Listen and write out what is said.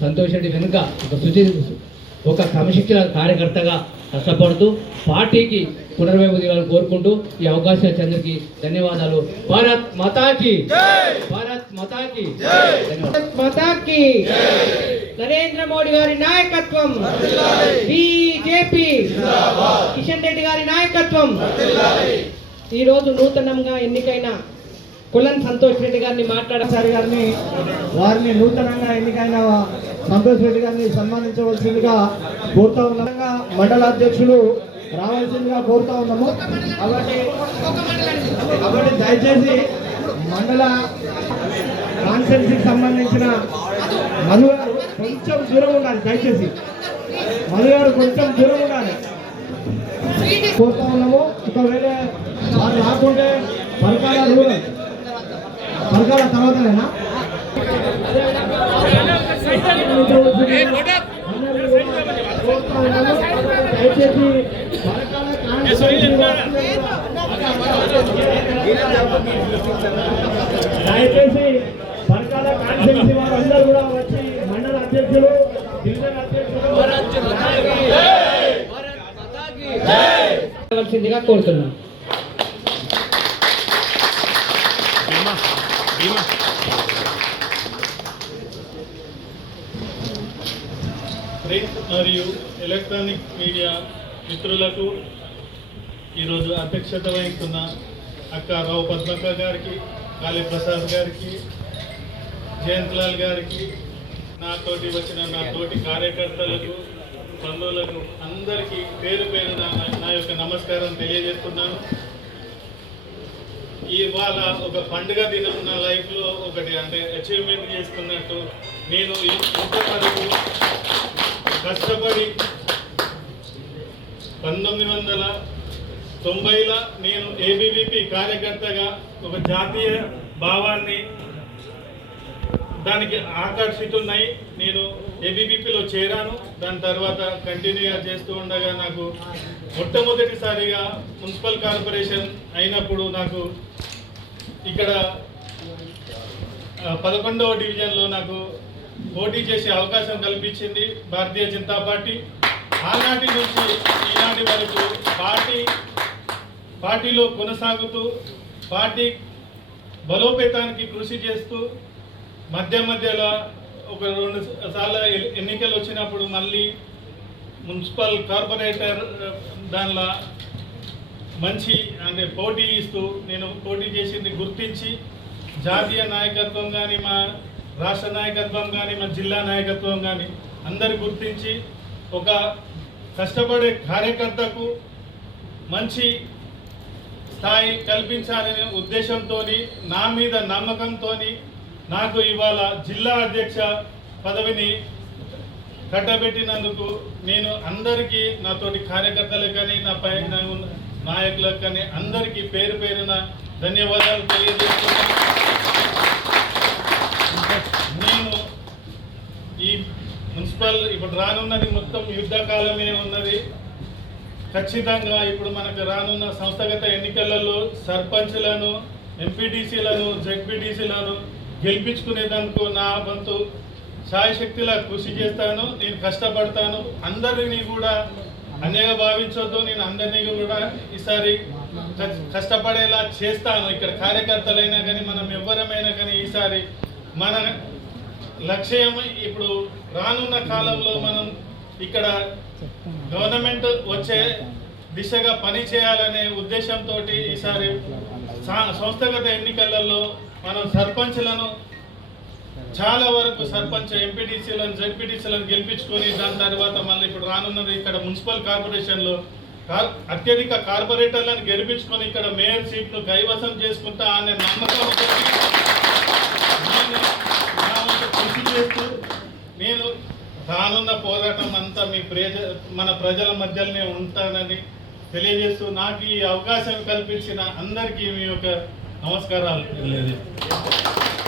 సంతోష్ రెడ్డి వెనుక ఒక క్రమశిక్షణ కార్యకర్తగా కష్టపడుతూ పార్టీకి పునర్వైపు తీయాలని కోరుకుంటూ ఈ అవకాశం చంద్రకి ధన్యవాదాలు. భారత్ మాతాకి భారత్ మాతాకి భారత్ మాతాకి నరేంద్ర మోడీ గారి నాయకత్వం, బీజేపీ, కిషన్ రెడ్డి గారి నాయకత్వం. ఈరోజు నూతనంగా ఎన్నికైన కులన్ సంతోష్ రెడ్డి గారిని మాట్లాడసారి గారిని వారిని నూతనంగా ఎన్నికైన సంతోష్ రెడ్డి గారిని సన్మానించవలసిందిగా కోరుతా ఉన్నాము. మండల అధ్యక్షులు రావాల్సిందిగా కోరుతా ఉన్నాము. కాబట్టి దయచేసి మండల కాన్స్టిట్యున్సీకి సంబంధించిన మను గారు కొంచెం దూరం ఉండాలి. దయచేసి మను గారు కొంచెం దూరం ఉండాలి కోరుతా ఉన్నాము. ఒకవేళ వారు రాకుంటే పరకాల రూరల్ పరకాల తర్వాతనేనా దయచేసి పరకాల కాన్స్టిట్యున్సీ వారందరూ కూడా వచ్చి మండల అధ్యక్షులు, డివిజన్ అధ్యక్షులు కోరుతున్నాం. ప్రింట్ మరియు ఎలక్ట్రానిక్ మీడియా మిత్రులకు ఈరోజు అధ్యక్షత వహిస్తున్న అక్క రావు పద్మక్క గారికి, కాళీ ప్రసాద్ గారికి, జయంత్లాల్ గారికి, నాతోటి వచ్చిన నా తోటి కార్యకర్తలకు, బంధువులకు అందరికీ పేరు పేరు నా యొక్క నమస్కారం తెలియజేస్తున్నాను. ఇవాళ ఒక పండుగ దినం నా లైఫ్లో ఒకటి అంటే అచీవ్మెంట్ చేసుకున్నట్టు. నేను ఇంతవరకు కష్టపడి 1990ల నేను ఏబీవీపీ కార్యకర్తగా ఒక జాతీయ భావాన్ని దానికి ఆకర్షితున్నాయి. నేను ఏబీవీపీలో చేరాను. దాని తర్వాత కంటిన్యూగా చేస్తూ ఉండగా నాకు మొట్టమొదటిసారిగా మున్సిపల్ కార్పొరేషన్ అయినప్పుడు నాకు ఇక్కడ 11వ డివిజన్లో నాకు పోటీ చేసే అవకాశం కల్పించింది భారతీయ జనతా పార్టీ. ఆనాటి నుంచి ఈనాటి వరకు పార్టీలో కొనసాగుతూ పార్టీ బలోపేతానికి కృషి చేస్తూ మధ్యలో ఒక 2 సార్లు ఎన్నికలు వచ్చినప్పుడు మళ్ళీ మున్సిపల్ కార్పొరేటర్ దానిలో మంచి అంటే పోటీ ఇస్తూ నేను పోటీ చేసింది గుర్తించి జాతీయ నాయకత్వం కానీ, మా రాష్ట్ర నాయకత్వం కానీ, మా జిల్లా నాయకత్వం కానీ అందరు గుర్తించి ఒక కష్టపడే కార్యకర్తకు మంచి స్థాయి కల్పించాలనే ఉద్దేశంతో, నా మీద నమ్మకంతో నాకు ఇవాళ జిల్లా అధ్యక్ష పదవిని కట్టబెట్టినందుకు నేను అందరికీ, నాతోటి కార్యకర్తలకు కానీ, నా పైన నాయకులకు కానీ అందరికీ పేరు పేరున ధన్యవాదాలు తెలియజేస్తున్నాను. నేను ఈ మున్సిపల్ ఇప్పుడు రానున్నది మొత్తం యుద్ధకాలమే ఉన్నది. ఖచ్చితంగా ఇప్పుడు మనకు రానున్న సంస్థాగత ఎన్నికలలో సర్పంచ్లను, ఎంపీటీసీలను, జెడ్పీటీసీలను గెలిపించుకునేందుకు నా వంతు శాయశక్తిలా కృషి చేస్తాను. నేను కష్టపడతాను. అందరినీ కూడా అన్యగా భావించొద్దు. నేను అందరినీ కూడా ఈసారి కష్టపడేలా చేస్తాను. ఇక్కడ కార్యకర్తలైనా కానీ, మనం ఎవరమైనా కానీ ఈసారి మన లక్ష్యం ఇప్పుడు రానున్న కాలంలో మనం ఇక్కడ గవర్నమెంట్ వచ్చే దిశగా పని చేయాలనే ఉద్దేశంతో ఈసారి సంస్థాగత ఎన్నికలలో మనం సర్పంచ్లను చాలా వరకు సర్పంచ్, ఎంపీటీసీలను, జెడ్పీటీసీలను గెలిపించుకొని దాని తర్వాత మళ్ళీ ఇప్పుడు రానున్నది ఇక్కడ మున్సిపల్ కార్పొరేషన్లో అత్యధిక కార్పొరేటర్లను గెలిపించుకొని ఇక్కడ మేయర్ సీట్ను కైవసం చేసుకుంటా అనే నమ్మకంతో కృషి చేస్తూ నేను రానున్న పోరాటం అంతా మన ప్రజల మధ్యలోనే ఉంటానని తెలియజేస్తూ నాకు ఈ అవకాశం కల్పించిన అందరికీ మీ యొక్క నమస్కారాలు తెలియజేస్తాను.